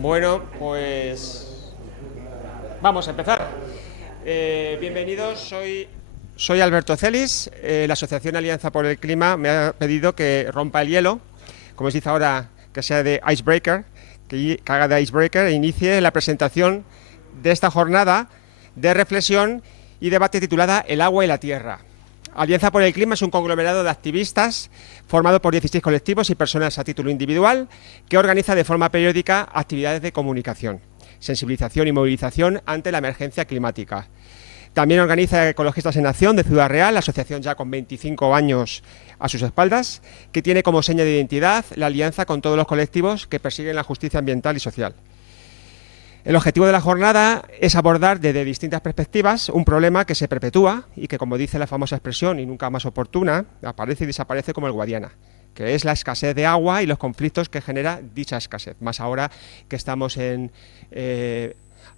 Bueno, pues vamos a empezar. Bienvenidos, soy Alberto Celis. La Asociación Alianza por el Clima me ha pedido que rompa el hielo, como se dice ahora, que sea de icebreaker, que haga de icebreaker e inicie la presentación de esta jornada de reflexión y debate titulada El agua y la tierra. Alianza por el Clima es un conglomerado de activistas formado por 16 colectivos y personas a título individual que organiza de forma periódica actividades de comunicación, sensibilización y movilización ante la emergencia climática. También organiza Ecologistas en Acción de Ciudad Real, asociación ya con 25 años a sus espaldas, que tiene como seña de identidad la alianza con todos los colectivos que persiguen la justicia ambiental y social. El objetivo de la jornada es abordar desde distintas perspectivas un problema que se perpetúa y que, como dice la famosa expresión y nunca más oportuna, aparece y desaparece como el Guadiana, que es la escasez de agua y los conflictos que genera dicha escasez, más ahora que estamos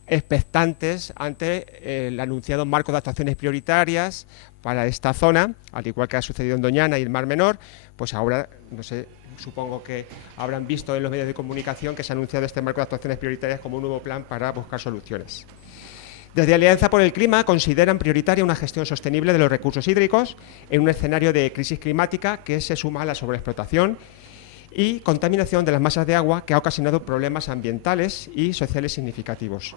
expectantes ante el anunciado marco de actuaciones prioritarias para esta zona, al igual que ha sucedido en Doñana y el Mar Menor, pues ahora, no sé, supongo que habrán visto en los medios de comunicación que se ha anunciado este marco de actuaciones prioritarias como un nuevo plan para buscar soluciones. Desde Alianza por el Clima consideran prioritaria una gestión sostenible de los recursos hídricos en un escenario de crisis climática que se suma a la sobreexplotación y contaminación de las masas de agua que ha ocasionado problemas ambientales y sociales significativos.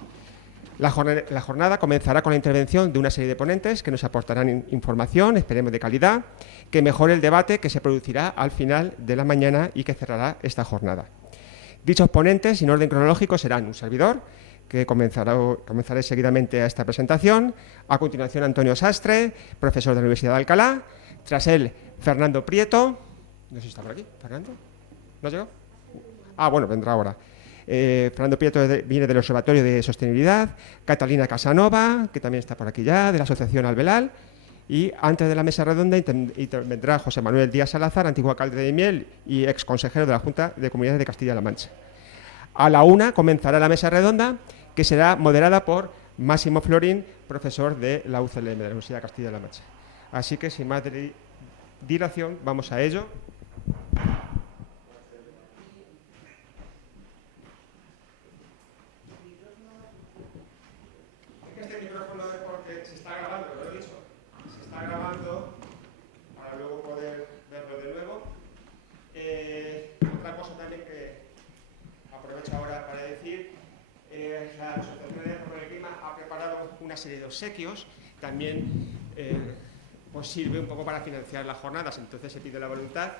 La jornada comenzará con la intervención de una serie de ponentes que nos aportarán información, esperemos de calidad, que mejore el debate que se producirá al final de la mañana y que cerrará esta jornada. Dichos ponentes, en orden cronológico, serán un servidor, que comenzaré seguidamente a esta presentación, a continuación Antonio Sastre, profesor de la Universidad de Alcalá, tras él Fernando Prieto, no sé si está por aquí, ¿Fernando? ¿No ha llegado? Ah, bueno, vendrá ahora. Fernando Prieto viene del Observatorio de Sostenibilidad, Catalina Casanova, que también está por aquí ya, de la Asociación Albelal, y antes de la mesa redonda intervendrá José Manuel Díaz Salazar, antiguo alcalde de Miel y ex consejero de la Junta de Comunidades de Castilla-La Mancha. A la 1 comenzará la mesa redonda, que será moderada por Máximo Florín, profesor de la UCLM, de la Universidad de Castilla-La Mancha. Así que, sin más dilación, vamos a ello. Para luego poder verlo de nuevo. Otra cosa también que aprovecho ahora para decir, la Asociación Alianza por el Clima ha preparado una serie de obsequios, también pues sirve un poco para financiar las jornadas, entonces se pide la voluntad,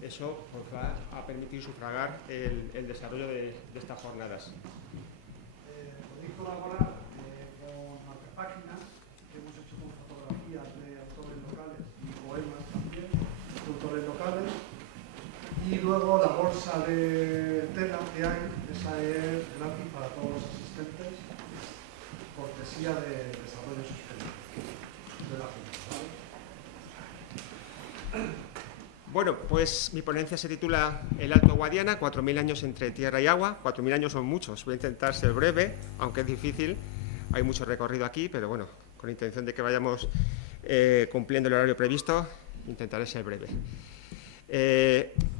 eso pues va a permitir sufragar el desarrollo de estas jornadas. Podéis colaborar con nuestras páginas que hemos hecho con fotografías de autores locales y poemas también de autores locales, y luego la bolsa de tela que hay, esa es gratis para todos los asistentes, cortesía de Desarrollo Sostenible de la Junta, ¿vale? Bueno, pues mi ponencia se titula El Alto Guadiana, 4.000 años entre tierra y agua. 4.000 años son muchos, voy a intentar ser breve, aunque es difícil, hay mucho recorrido aquí, pero bueno, con la intención de que vayamos cumpliendo el horario previsto, intentaré ser breve.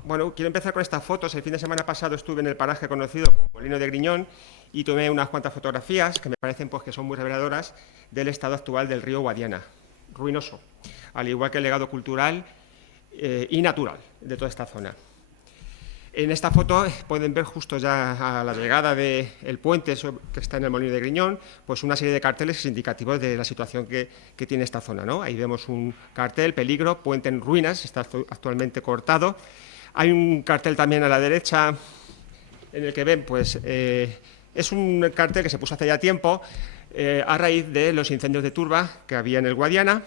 Bueno, quiero empezar con estas fotos. El fin de semana pasado estuve en el paraje conocido como Molino de Griñón y tomé unas cuantas fotografías que me parecen pues, que son muy reveladoras del estado actual del río Guadiana, ruinoso, al igual que el legado cultural y natural de toda esta zona. En esta foto pueden ver justo ya a la llegada del puente que está en el Molino de Griñón, pues una serie de carteles indicativos de la situación que tiene esta zona, ¿no? Ahí vemos un cartel, peligro, puente en ruinas, está actualmente cortado. Hay un cartel también a la derecha en el que ven, pues es un cartel que se puso hace ya tiempo a raíz de los incendios de turba que había en el Guadiana,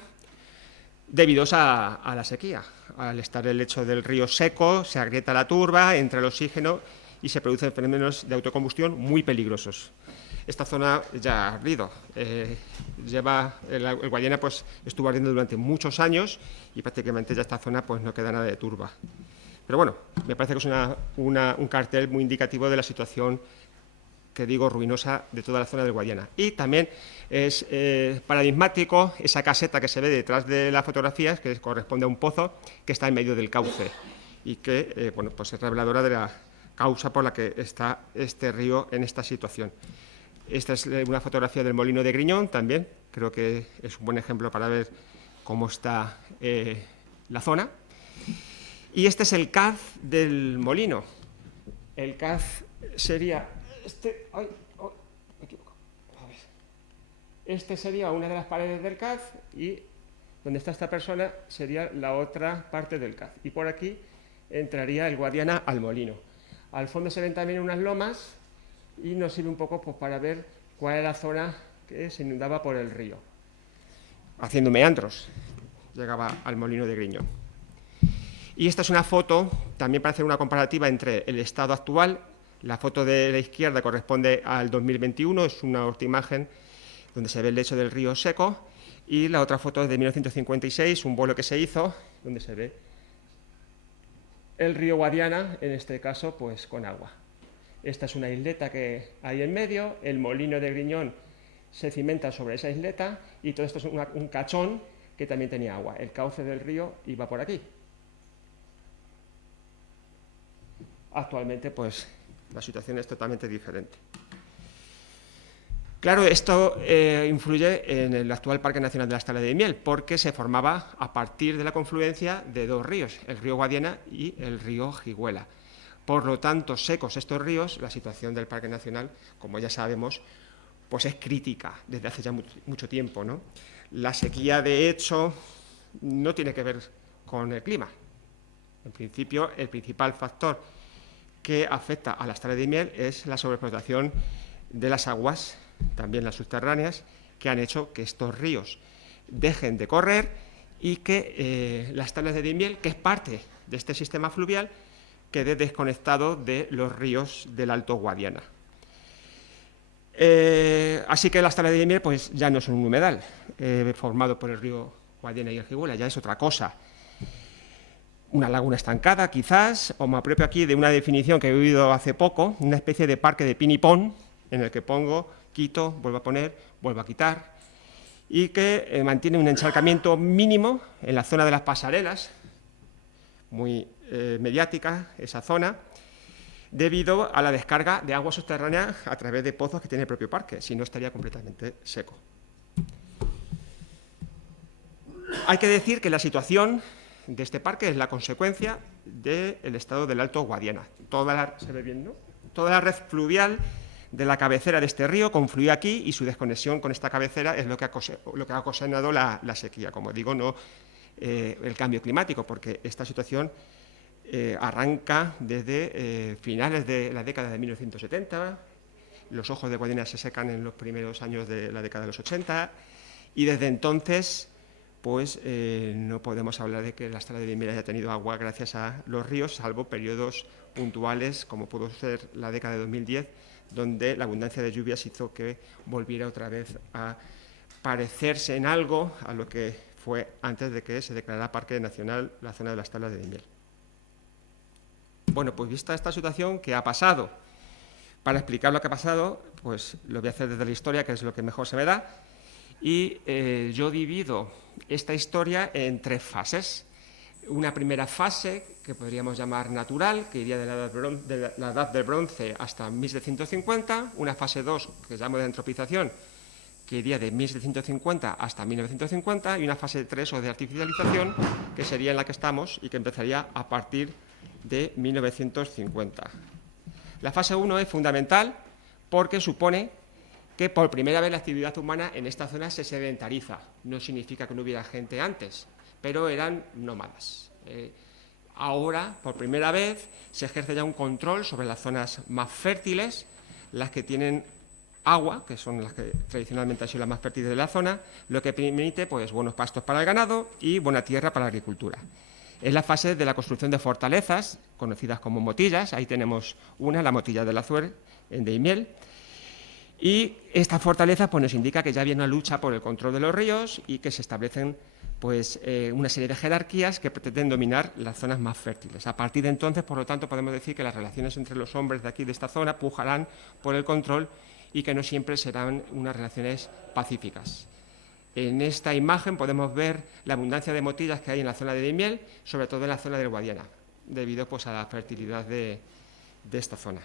debidos a la sequía. Al estar el lecho del río seco, se agrieta la turba, entra el oxígeno y se producen fenómenos de autocombustión muy peligrosos. Esta zona ya ha ardido. El Guadiana pues, estuvo ardiendo durante muchos años y prácticamente ya esta zona pues, no queda nada de turba. Pero bueno, me parece que es un cartel muy indicativo de la situación que digo ruinosa de toda la zona del Guadiana. Y también es paradigmático esa caseta que se ve detrás de las fotografías, que corresponde a un pozo que está en medio del cauce y que bueno, pues es reveladora causa por la que está este río en esta situación. Esta es una fotografía del molino de Griñón también, creo que es un buen ejemplo para ver cómo está la zona. Y este es el caz del molino. El caz sería este. Ay, me equivoco. A ver. Este sería una de las paredes del caz y donde está esta persona sería la otra parte del caz. Y por aquí entraría el Guadiana al molino. Al fondo se ven también unas lomas y nos sirve un poco pues, para ver cuál es la zona que se inundaba por el río. Haciendo meandros, llegaba al molino de Griñón. Y esta es una foto, también para hacer una comparativa entre el estado actual. La foto de la izquierda corresponde al 2021, es una última imagen donde se ve el lecho del río seco, y la otra foto es de 1956, un vuelo que se hizo, donde se ve el río Guadiana, en este caso, pues con agua. Esta es una isleta que hay en medio, el molino de Griñón se cimenta sobre esa isleta, y todo esto es un cachón que también tenía agua. El cauce del río iba por aquí. Actualmente, pues, la situación es totalmente diferente. Claro, esto influye en el actual Parque Nacional de la Estela de Miel, porque se formaba a partir de la confluencia de dos ríos, el río Guadiana y el río Jigüela. Por lo tanto, secos estos ríos, la situación del Parque Nacional, como ya sabemos, pues es crítica desde hace ya mucho tiempo, ¿no? La sequía, de hecho, no tiene que ver con el clima. En principio, el principal factor que afecta a la Estela de Miel es la sobreexplotación de las aguas, también las subterráneas, que han hecho que estos ríos dejen de correr y que la Estela de Miel, que es parte de este sistema fluvial, quede desconectado de los ríos del Alto Guadiana. Así que la Estela de Miel pues, ya no es un humedal formado por el río Guadiana y el Jigüela, ya es otra cosa. Una laguna estancada, quizás, o más propio aquí de una definición que he oído hace poco, una especie de parque de ping-pong, en el que pongo, quito, vuelvo a poner, vuelvo a quitar, y que mantiene un encharcamiento mínimo en la zona de las pasarelas, muy mediática esa zona, debido a la descarga de agua subterránea a través de pozos que tiene el propio parque, si no estaría completamente seco. Hay que decir que la situación de este parque es la consecuencia del estado del Alto Guadiana. ¿Se ve bien, no? Toda la red fluvial de la cabecera de este río confluye aquí y su desconexión con esta cabecera es lo que ha ocasionado la sequía. Como digo, no el cambio climático, porque esta situación arranca desde finales de la década de 1970, los ojos de Guadiana se secan en los primeros años de la década de los 80, y desde entonces pues no podemos hablar de que la Estela de Miel haya tenido agua gracias a los ríos, salvo periodos puntuales, como pudo ser la década de 2010, donde la abundancia de lluvias hizo que volviera otra vez a parecerse en algo a lo que fue antes de que se declarara Parque Nacional la zona de la Estela de Miel. Bueno, pues vista esta situación, ¿qué ha pasado? Para explicar lo que ha pasado, pues lo voy a hacer desde la historia, que es lo que mejor se me da, y yo divido esta historia en tres fases. Una primera fase, que podríamos llamar natural, que iría de la edad del bronce hasta 1750, una fase 2, que llamo de antropización, que iría de 1750 hasta 1950, y una fase 3 o de artificialización, que sería en la que estamos y que empezaría a partir de 1950. La fase 1 es fundamental porque supone que por primera vez la actividad humana en esta zona se sedentariza. No significa que no hubiera gente antes, pero eran nómadas. Ahora, por primera vez, se ejerce ya un control sobre las zonas más fértiles, las que tienen agua, que son las que tradicionalmente han sido las más fértiles de la zona, lo que permite pues, buenos pastos para el ganado y buena tierra para la agricultura. Es la fase de la construcción de fortalezas, conocidas como motillas. Ahí tenemos una, la motilla del Azuer, en Daimiel. Y esta fortaleza pues, nos indica que ya había una lucha por el control de los ríos y que se establecen pues, una serie de jerarquías que pretenden dominar las zonas más fértiles. A partir de entonces, por lo tanto, podemos decir que las relaciones entre los hombres de aquí, de esta zona, pujarán por el control y que no siempre serán unas relaciones pacíficas. En esta imagen podemos ver la abundancia de motillas que hay en la zona de Daimiel, sobre todo en la zona del Guadiana, debido pues, a la fertilidad de de esta zona.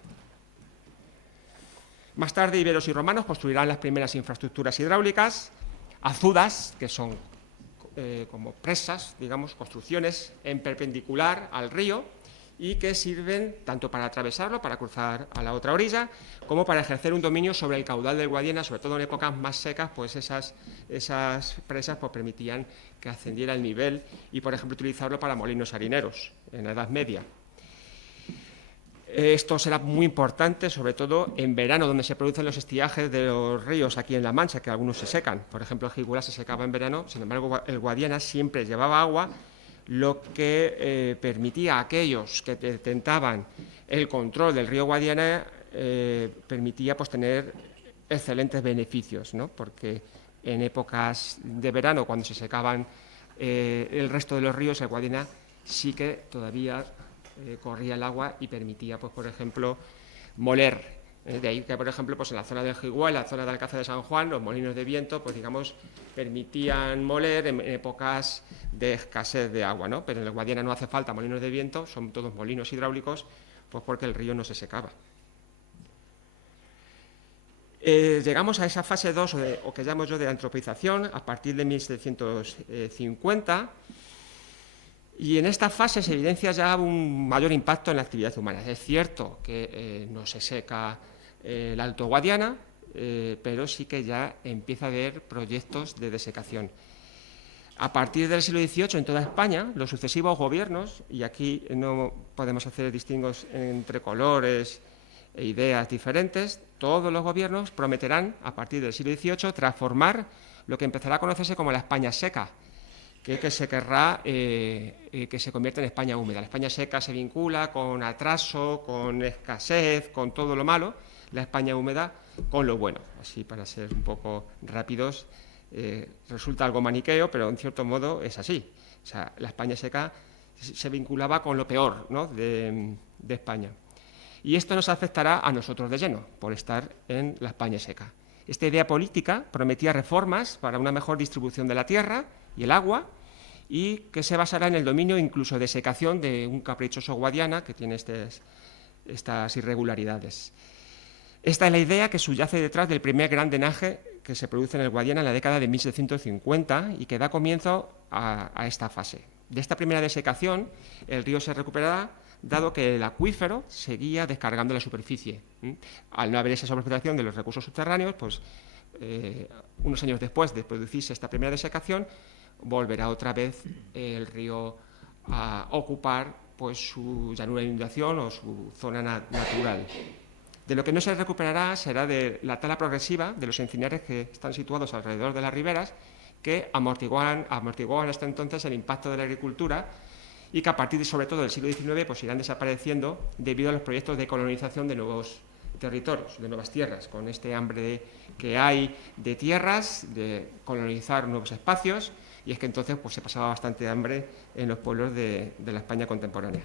Más tarde, iberos y romanos construirán las primeras infraestructuras hidráulicas, azudas, que son como presas, digamos, construcciones en perpendicular al río y que sirven tanto para atravesarlo, para cruzar a la otra orilla, como para ejercer un dominio sobre el caudal del Guadiana, sobre todo en épocas más secas, pues esas presas pues, permitían que ascendiera el nivel y, por ejemplo, utilizarlo para molinos harineros en la Edad Media. Esto será muy importante, sobre todo en verano, donde se producen los estiajes de los ríos aquí en La Mancha, que algunos se secan. Por ejemplo, el Jiguera se secaba en verano, sin embargo, el Guadiana siempre llevaba agua, lo que permitía a aquellos que tentaban el control del río Guadiana, permitía pues, tener excelentes beneficios, ¿no? Porque en épocas de verano, cuando se secaban el resto de los ríos, el Guadiana sí que todavía corría el agua y permitía, pues, por ejemplo, moler. De ahí que, por ejemplo, pues en la zona del Jiguá, en la zona de Alcázar de San Juan, los molinos de viento, pues digamos, permitían moler en épocas de escasez de agua, ¿no? Pero en el Guadiana no hace falta molinos de viento, son todos molinos hidráulicos, pues porque el río no se secaba. Llegamos a esa fase 2, o que llamo yo de antropización, a partir de 1750, y en esta fase se evidencia ya un mayor impacto en la actividad humana. Es cierto que no se seca el Alto Guadiana, pero sí que ya empieza a haber proyectos de desecación. A partir del siglo XVIII, en toda España, los sucesivos gobiernos, y aquí no podemos hacer distingos entre colores e ideas diferentes, todos los gobiernos prometerán, a partir del siglo XVIII, transformar lo que empezará a conocerse como la España seca, que se querrá que se convierta en España húmeda. La España seca se vincula con atraso, con escasez, con todo lo malo, la España húmeda con lo bueno. Así, para ser un poco rápidos, resulta algo maniqueo, pero en cierto modo es así. O sea, la España seca se vinculaba con lo peor, ¿no?, de España. Y esto nos afectará a nosotros de lleno, por estar en la España seca. Esta idea política prometía reformas para una mejor distribución de la tierra y el agua, y que se basará en el dominio incluso de secación de un caprichoso Guadiana que tiene estas irregularidades. Esta es la idea que subyace detrás del primer gran drenaje que se produce en el Guadiana en la década de 1750 y que da comienzo a esta fase. De esta primera desecación, el río se recuperará, dado que el acuífero seguía descargando la superficie. Al no haber esa sobreexplotación de los recursos subterráneos, pues unos años después de producirse esta primera desecación, volverá otra vez el río a ocupar pues, su llanura de inundación o su zona natural. De lo que no se recuperará será de la tala progresiva de los encinares que están situados alrededor de las riberas, que amortiguaban hasta entonces el impacto de la agricultura y que a partir, sobre todo, del siglo XIX pues, irán desapareciendo debido a los proyectos de colonización de nuevos territorios, de nuevas tierras, con este hambre que hay de tierras, de colonizar nuevos espacios, y es que entonces pues, se pasaba bastante hambre en los pueblos de la España contemporánea.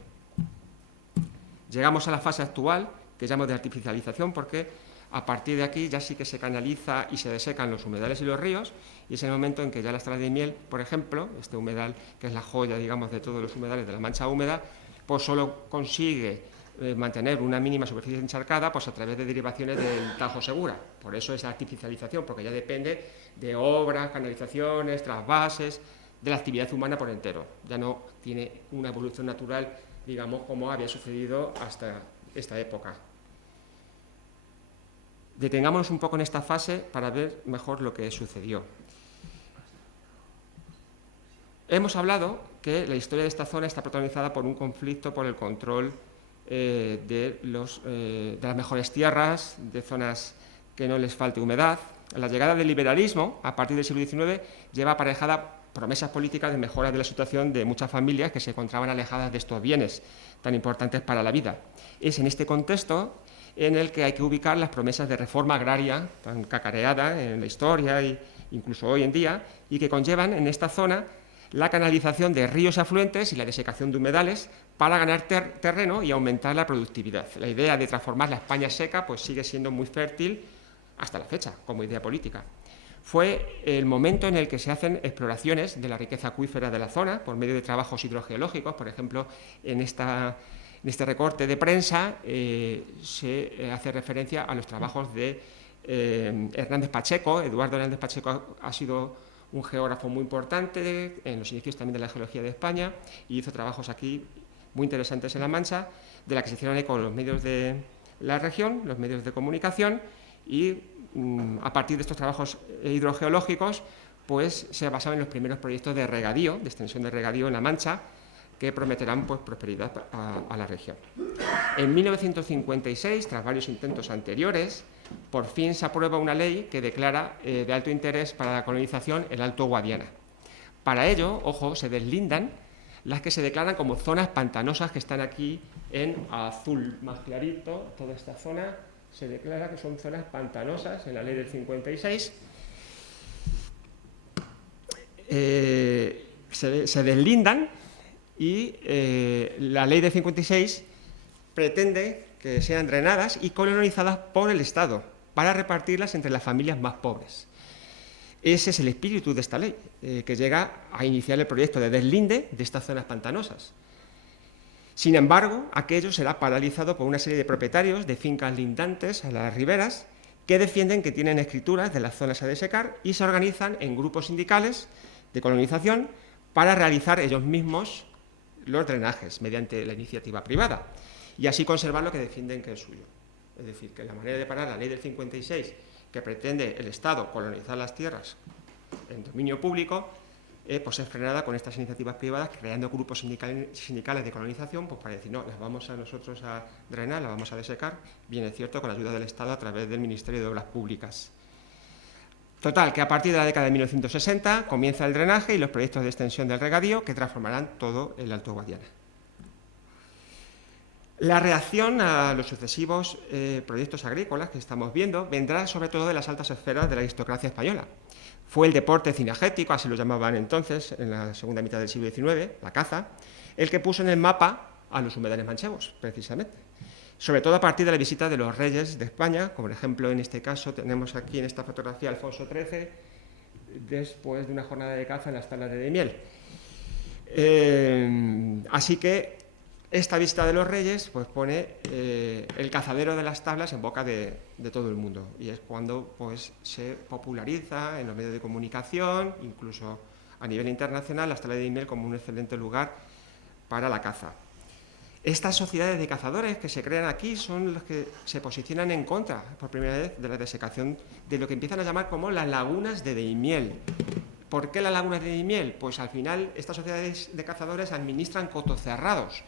Llegamos a la fase actual, que llamamos de artificialización, porque a partir de aquí ya sí que se canaliza y se desecan los humedales y los ríos, y es el momento en que ya la Estrada de Miel, por ejemplo, este humedal que es la joya, digamos, de todos los humedales de la Mancha húmeda, pues solo consigue mantener una mínima superficie encharcada pues a través de derivaciones del Tajo Segura. Por eso es artificialización, porque ya depende de obras, canalizaciones, trasvases, de la actividad humana por entero. Ya no tiene una evolución natural, digamos, como había sucedido hasta esta época. Detengámonos un poco en esta fase para ver mejor lo que sucedió. Hemos hablado que la historia de esta zona está protagonizada por un conflicto por el control de las mejores tierras, de zonas que no les falte humedad. La llegada del liberalismo, a partir del siglo XIX, lleva aparejada promesas políticas de mejora de la situación de muchas familias que se encontraban alejadas de estos bienes tan importantes para la vida. Es en este contexto en el que hay que ubicar las promesas de reforma agraria, tan cacareada en la historia e incluso hoy en día, y que conllevan en esta zona la canalización de ríos afluentes y la desecación de humedales para ganar terreno y aumentar la productividad. La idea de transformar la España seca pues, sigue siendo muy fértil hasta la fecha, como idea política. Fue el momento en el que se hacen exploraciones de la riqueza acuífera de la zona por medio de trabajos hidrogeológicos, por ejemplo, en esta En este recorte de prensa se hace referencia a los trabajos de Hernández Pacheco. Eduardo Hernández Pacheco ha sido un geógrafo muy importante en los inicios también de la geología de España y hizo trabajos aquí muy interesantes en La Mancha, de la que se hicieron eco los medios de la región, los medios de comunicación, y a partir de estos trabajos hidrogeológicos pues se basaban en los primeros proyectos de regadío, de extensión de regadío en La Mancha, que prometerán pues prosperidad a la región. En 1956, tras varios intentos anteriores, por fin se aprueba una ley que declara de alto interés para la colonización el Alto Guadiana. Para ello, ojo, se deslindan las que se declaran como zonas pantanosas, que están aquí en azul más clarito. Toda esta zona se declara que son zonas pantanosas en la ley del 56. Se deslindan y la ley del 56 pretende que sean drenadas y colonizadas por el Estado para repartirlas entre las familias más pobres. Ese es el espíritu de esta ley, que llega a iniciar el proyecto de deslinde de estas zonas pantanosas. Sin embargo, aquello será paralizado por una serie de propietarios de fincas lindantes a las riberas que defienden que tienen escrituras de las zonas a desecar y se organizan en grupos sindicales de colonización para realizar ellos mismos los drenajes mediante la iniciativa privada y así conservar lo que defienden que es suyo. Es decir, que la manera de parar la ley del 56, que pretende el Estado colonizar las tierras en dominio público, pues es frenada con estas iniciativas privadas, creando grupos sindicales de colonización, pues para decir, no, las vamos a nosotros a drenar, las vamos a desecar, bien es cierto, con la ayuda del Estado a través del Ministerio de Obras Públicas. Total, que a partir de la década de 1960 comienza el drenaje y los proyectos de extensión del regadío que transformarán todo el Alto Guadiana. La reacción a los sucesivos proyectos agrícolas que estamos viendo vendrá sobre todo de las altas esferas de la aristocracia española. Fue el deporte cinegético, así lo llamaban entonces, en la segunda mitad del siglo XIX, la caza, el que puso en el mapa a los humedales manchegos, precisamente. Sobre todo a partir de la visita de los reyes de España, como por ejemplo en este caso tenemos aquí en esta fotografía a Alfonso XIII, después de una jornada de caza en las tablas de Daimiel. Así que esta visita de los reyes pues pone el cazadero de las tablas en boca de todo el mundo y es cuando pues se populariza en los medios de comunicación, incluso a nivel internacional, las tablas de Daimiel como un excelente lugar para la caza. Estas sociedades de cazadores que se crean aquí son los que se posicionan en contra, por primera vez, de la desecación de lo que empiezan a llamar como las lagunas de Daimiel. ¿Por qué las lagunas de Daimiel? Pues al final estas sociedades de cazadores administran cotos cerrados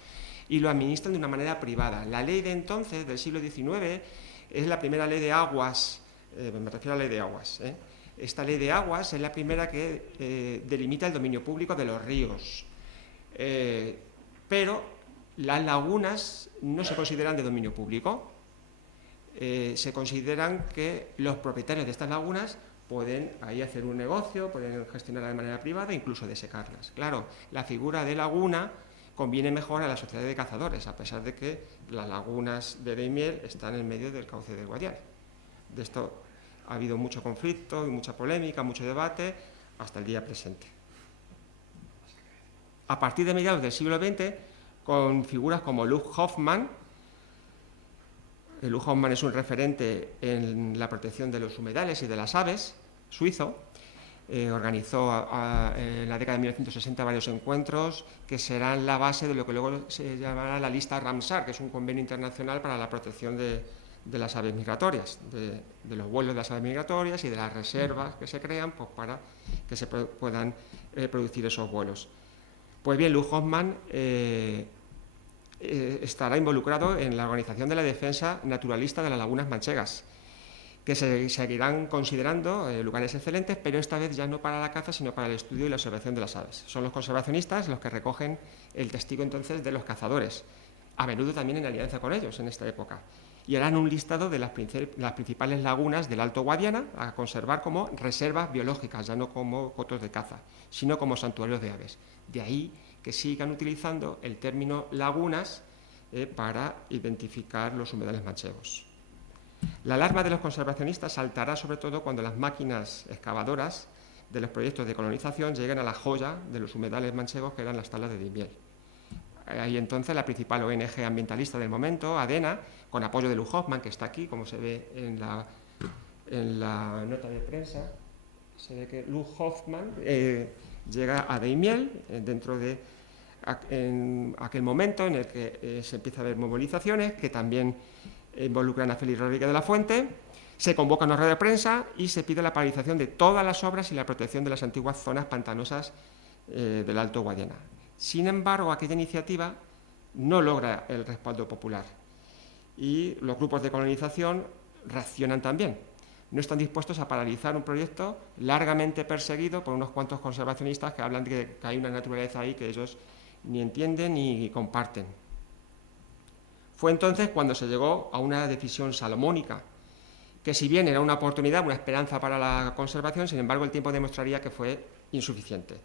y lo administran de una manera privada. La ley de entonces, del siglo XIX, es la primera ley de aguas, me refiero a la ley de aguas. Esta ley de aguas es la primera que delimita el dominio público de los ríos. Pero las lagunas no se consideran de dominio público. Se consideran que los propietarios de estas lagunas pueden ahí hacer un negocio, pueden gestionarlas de manera privada e incluso desecarlas. Claro, la figura de laguna conviene mejor a la sociedad de cazadores, a pesar de que las lagunas de Daimiel están en medio del cauce del Guadiana. De esto ha habido mucho conflicto y mucha polémica, mucho debate, hasta el día presente. A partir de mediados del siglo XX, con figuras como Lug Hoffmann. Lug Hoffmann es un referente en la protección de los humedales y de las aves, suizo. Organizó en la década de 1960 varios encuentros que serán la base de lo que luego se llamará la lista Ramsar, que es un convenio internacional para la protección de las aves migratorias, de los vuelos de las aves migratorias y de las reservas que se crean pues, para que se puedan producir esos vuelos. Pues bien, Lug Hoffmann estará involucrado en la organización de la defensa naturalista de las lagunas manchegas, que se seguirán considerando lugares excelentes, pero esta vez ya no para la caza, sino para el estudio y la observación de las aves. Son los conservacionistas los que recogen el testigo entonces de los cazadores, a menudo también en alianza con ellos en esta época, y harán un listado de las principales lagunas del Alto Guadiana a conservar como reservas biológicas, ya no como cotos de caza, sino como santuarios de aves. De ahí que sigan utilizando el término lagunas para identificar los humedales manchegos. La alarma de los conservacionistas saltará sobre todo cuando las máquinas excavadoras de los proyectos de colonización lleguen a la joya de los humedales manchegos que eran las tablas de Daimiel. ahí entonces la principal ONG ambientalista del momento, ADENA, con apoyo de Lou Hoffman, que está aquí, como se ve en la nota de prensa, se ve que Lou Hoffman llega a Daimiel dentro de en aquel momento en el que se empieza a ver movilizaciones que también involucran a Félix Rodríguez de la Fuente. Se convoca una rueda de prensa y se pide la paralización de todas las obras y la protección de las antiguas zonas pantanosas del Alto Guadiana. Sin embargo, aquella iniciativa no logra el respaldo popular y los grupos de colonización reaccionan también. No están dispuestos a paralizar un proyecto largamente perseguido por unos cuantos conservacionistas que hablan de que hay una naturaleza ahí que ellos ni entienden ni comparten. Fue entonces cuando se llegó a una decisión salomónica, que si bien era una oportunidad, una esperanza para la conservación, sin embargo el tiempo demostraría que fue insuficiente.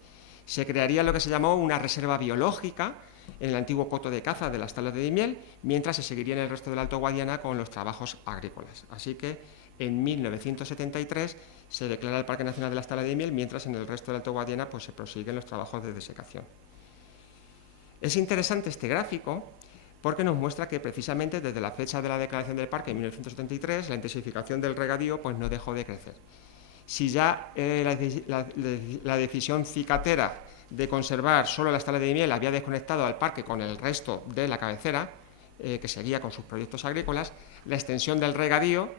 Se crearía lo que se llamó una reserva biológica en el antiguo coto de caza de las Tablas de Daimiel, mientras se seguiría en el resto del Alto Guadiana con los trabajos agrícolas. Así que en 1973 se declara el Parque Nacional de las Tablas de Daimiel, mientras en el resto del Alto Guadiana pues, se prosiguen los trabajos de desecación. Es interesante este gráfico porque nos muestra que precisamente desde la fecha de la declaración del parque en 1973 la intensificación del regadío pues, no dejó de crecer. Si ya la decisión cicatera de conservar solo las Tablas de Daimiel había desconectado al parque con el resto de la cabecera, que seguía con sus proyectos agrícolas, la extensión del regadío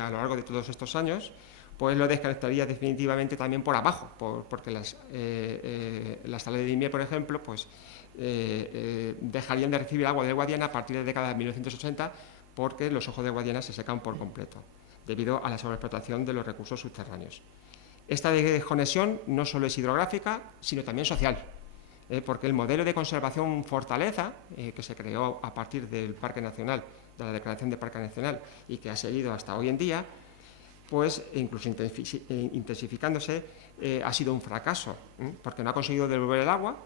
a lo largo de todos estos años pues lo desconectaría definitivamente también por abajo, porque las Tablas de Daimiel, por ejemplo, pues dejarían de recibir agua del Guadiana a partir de la década de 1980 porque los ojos del Guadiana se secan por completo debido a la sobreexplotación de los recursos subterráneos. Esta desconexión no solo es hidrográfica, sino también social, porque el modelo de conservación fortaleza, que se creó a partir del Parque Nacional, de la declaración de Parque Nacional, y que ha seguido hasta hoy en día, pues incluso intensificándose, ha sido un fracaso, porque no ha conseguido devolver el agua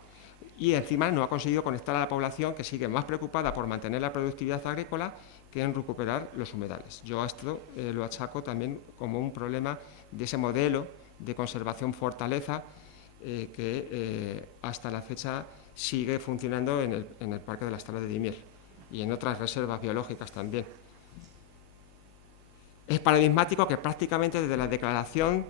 y encima no ha conseguido conectar a la población, que sigue más preocupada por mantener la productividad agrícola que en recuperar los humedales. Yo a esto lo achaco también como un problema de ese modelo de conservación fortaleza que hasta la fecha sigue funcionando en el Parque de las Tablas de Daimiel y en otras reservas biológicas también. Es paradigmático que prácticamente desde la declaración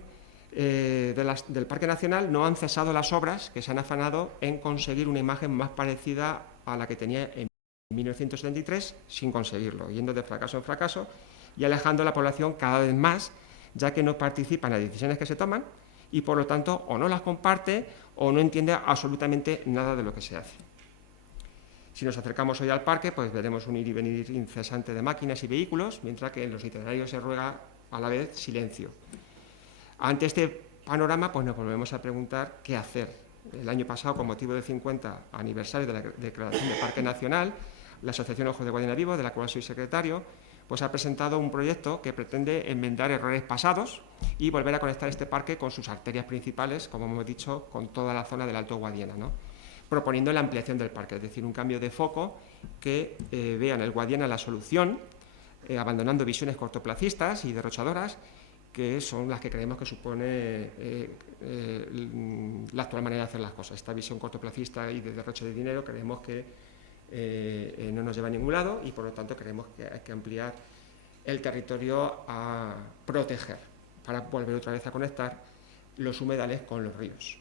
del Parque Nacional no han cesado las obras que se han afanado en conseguir una imagen más parecida a la que tenía en 1973 sin conseguirlo, yendo de fracaso en fracaso y alejando a la población cada vez más, ya que no participa en las decisiones que se toman y por lo tanto o no las comparte o no entiende absolutamente nada de lo que se hace. Si nos acercamos hoy al parque, pues veremos un ir y venir incesante de máquinas y vehículos, mientras que en los itinerarios se ruega a la vez silencio. Ante este panorama, pues nos volvemos a preguntar qué hacer. El año pasado, con motivo del 50 aniversario de la declaración de Parque Nacional, la Asociación Ojos de Guadiana Vivo, de la cual soy secretario, pues ha presentado un proyecto que pretende enmendar errores pasados y volver a conectar este parque con sus arterias principales, como hemos dicho, con toda la zona del Alto Guadiana, ¿no? Proponiendo la ampliación del parque, es decir, un cambio de foco que vea en el Guadiana la solución, abandonando visiones cortoplacistas y derrochadoras, que son las que creemos que supone la actual manera de hacer las cosas. Esta visión cortoplacista y de derroche de dinero creemos que no nos lleva a ningún lado y por lo tanto creemos que hay que ampliar el territorio a proteger para volver otra vez a conectar los humedales con los ríos.